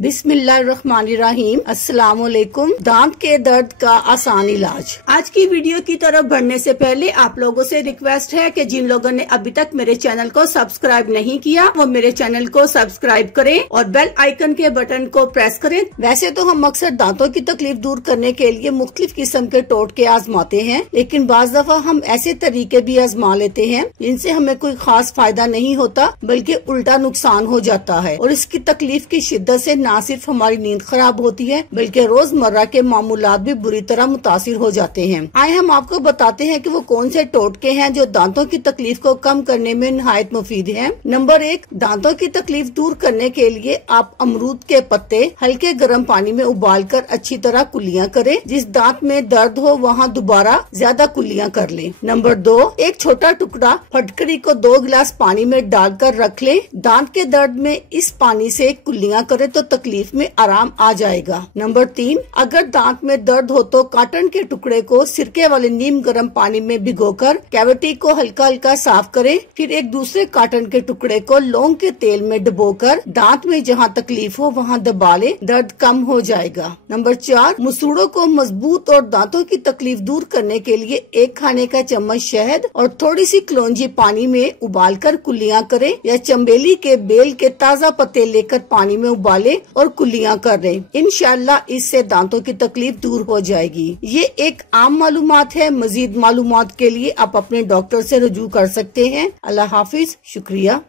बिस्मिल्लाहिर्रहमानिर्रहीम। अस्सलाम वालेकुम। दांत के दर्द का आसान इलाज। आज की वीडियो की तरफ बढ़ने से पहले आप लोगों से रिक्वेस्ट है कि जिन लोगों ने अभी तक मेरे चैनल को सब्सक्राइब नहीं किया वो मेरे चैनल को सब्सक्राइब करें और बेल आइकन के बटन को प्रेस करें। वैसे तो हम अक्सर दांतों की तकलीफ दूर करने के लिए मुख्तलिफ किस्म के टोटके आजमाते हैं, लेकिन बाज दफा हम ऐसे तरीके भी आजमा लेते हैं जिनसे हमें कोई खास फायदा नहीं होता बल्कि उल्टा नुकसान हो जाता है और इसकी तकलीफ की शिद्दत से न सिर्फ हमारी नींद खराब होती है बल्कि रोजमर्रा के मामूलात भी बुरी तरह मुतासिर हो जाते हैं। आए हम आपको बताते हैं कि वो कौन से टोटके हैं जो दांतों की तकलीफ को कम करने में निहायत मुफीद हैं। नंबर 1, दांतों की तकलीफ दूर करने के लिए आप अमरूद के पत्ते हल्के गर्म पानी में उबालकर अच्छी तरह कुल्लियां करें। जिस दांत में दर्द हो वहाँ दोबारा ज्यादा कुल्लियां कर लें। नंबर 2, एक छोटा टुकड़ा फटकरी को 2 गिलास पानी में डालकर रख लें। दांत के दर्द में इस पानी से कुल्लियां करें तो तकलीफ में आराम आ जाएगा। नंबर 3, अगर दांत में दर्द हो तो काटन के टुकड़े को सिरके वाले नीम गर्म पानी में भिगोकर कैविटी को हल्का हल्का साफ करें। फिर एक दूसरे काटन के टुकड़े को लौंग के तेल में डुबोकर दांत में जहाँ तकलीफ हो वहाँ दबा लें, दर्द कम हो जाएगा। नंबर 4, मसूड़ों को मजबूत और दांतों की तकलीफ दूर करने के लिए 1 खाने का चम्मच शहद और थोड़ी सी कलौंजी पानी में उबालकर कुल्लियां करें या चंबेली के बेल के ताज़ा पत्ते लेकर पानी में उबालें और कुल्लियां कर लें। इंशाअल्लाह इससे दांतों की तकलीफ दूर हो जाएगी। ये एक आम मालूमात है। मजीद मालूमात के लिए आप अपने डॉक्टर से रुजू कर सकते हैं। अल्लाह हाफिज। शुक्रिया।